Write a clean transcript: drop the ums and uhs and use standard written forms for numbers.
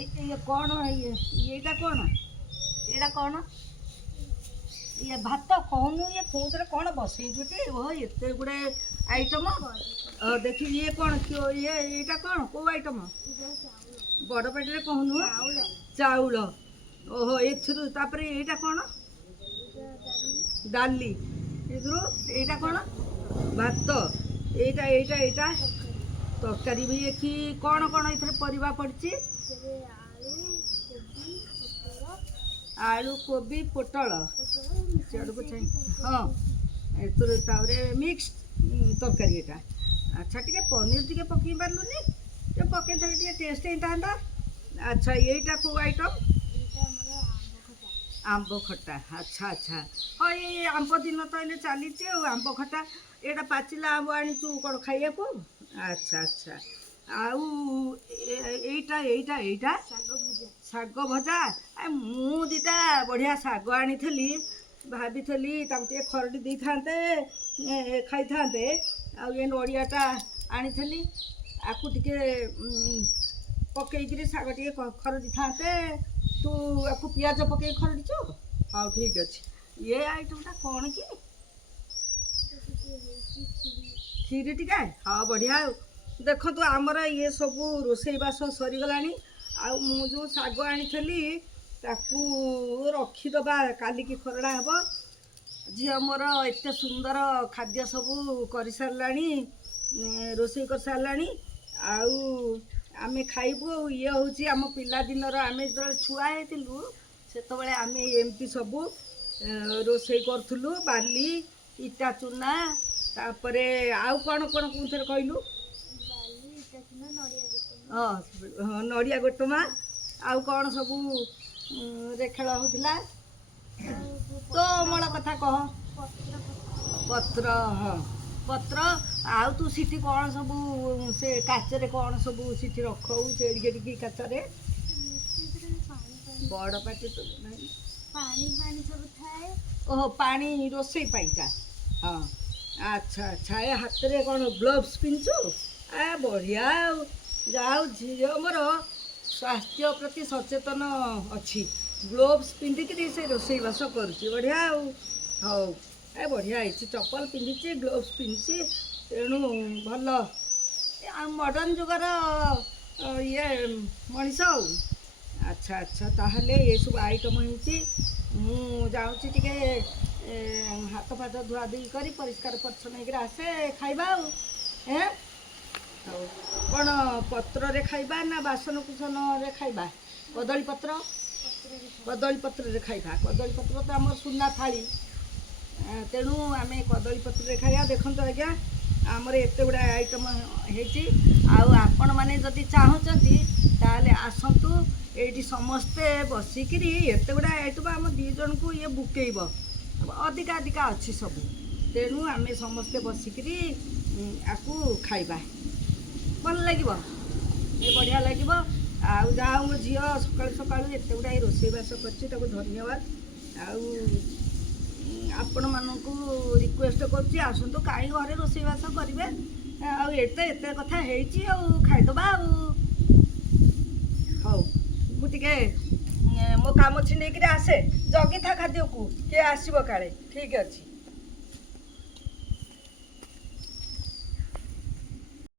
ये कौन ये कौन एटा कौन ये भात कहूनु ये कौन कौन बसई ओ एत गुड़े आइटम देखी ये कौन क्यों ये कौन कौ आइटम बड़ पेटे कहूनु चाउल ओहो एथुरु एटा कौन डाली एटा कौन भात एटा एटा एटा तरकारी भी देखी कौन कौन ये परिवा पड़ी आलू कोबी पोटल चढ़ हाँ ए मिक्स तरकारी एटा अच्छा टे पनीर टे पकई पार्लुनि पकई टे टेस्ट होता अच्छा यहीटा कौ आइटम आंब खटा अच्छा अच्छा हाँ ये आंब दिन तो ये चली आंब खटा एटा पाचिला आंब आनीचु कौन खाइया को अच्छा अच्छा आउ एटा एटा एटा शाग भजा मु दीटा बढ़िया शाग आनी भाभी टे खरटी दे था खाई था ये नड़ियाटा आनी आपको टे पकईकि शाग टे खरटी था तू आपको पियाज पकई खरड़ीचु हाँ ठीक अच्छे ये आइटमटा कौन कि खीरी टिका हाँ बढ़िया देखो तो आमर ये सब रोसईबास सरीगला मु जो शाग आनी रखीदबा काली की खरड़ा हे झी मोर एत सुंदर खाद्य सब कर सारा रोसई कर सारा आमे खाइबू ये हूँ आम पिला दिन आम जो छुआ होलु से आम एमती सब रोसई करूँ बाली इटा चूना तापरे आउ कौन कौन कौन थे कहलु हाँ नड़िया गोटमा आउ कौन सब खेल होता तो मोड़ कथा कह पत्र हाँ पत्र आउ तू सीटी कौन सब से काचरे कौन सब सीटी रखु से काचरे बड़ पाटी तो सब थाए ओहो पानी रोसई पाइका हाँ अच्छा अच्छा ये हाथ में कौन ग्लोव्स पिंधु बढ़िया जाओ झील मोर स्वास्थ्य प्रति सचेतन अच्छी ग्लोव्स पिंधिकी से रोसईबास करुच्ची बढ़िया हाँ ए बढ़िया चप्पल पिंधि ग्लोव्स पिंधि तेणु भल मॉडर्न जुगर ये मनीष अच्छा अच्छा ताहले ये सब आइटम हो जाऊँगी हाथ फाथ धुआ धुई कर परिष्कार परिच्छन आसे खाइबा ए कौन पत्र रे खाइबा ना बासन कुसन रे खाइबा कदली पत्र रे खाइबा कदली पत्र तो आम सुना थाली तेणु आम कदली पत्र रे खाइबा देखो आज्ञा आमर एत गुड़ा आइटम आपण मैंने जदि चाहती ताले आसतु ये समस्ते बसिकी एत गुड़ा आइटम आम दी जन को ये बुकेब अधिका अधिका अच्छी सब तेणु आम समस्ते बसिकी आपको खाइबा भल लगे ये बढ़िया लगे आउ जहाँ मो झी सका सका एत गुड़ा रोसईबास कर धन्यवाद आपण मानक रिक्वेस्ट करूँ कहीं घरे रोसईबास करेंगे आत कथा खाईदबा हौ मुझे मो काम छिंडी आसे जगी था खाद्य को किए आसब काले ठीक अच्छे।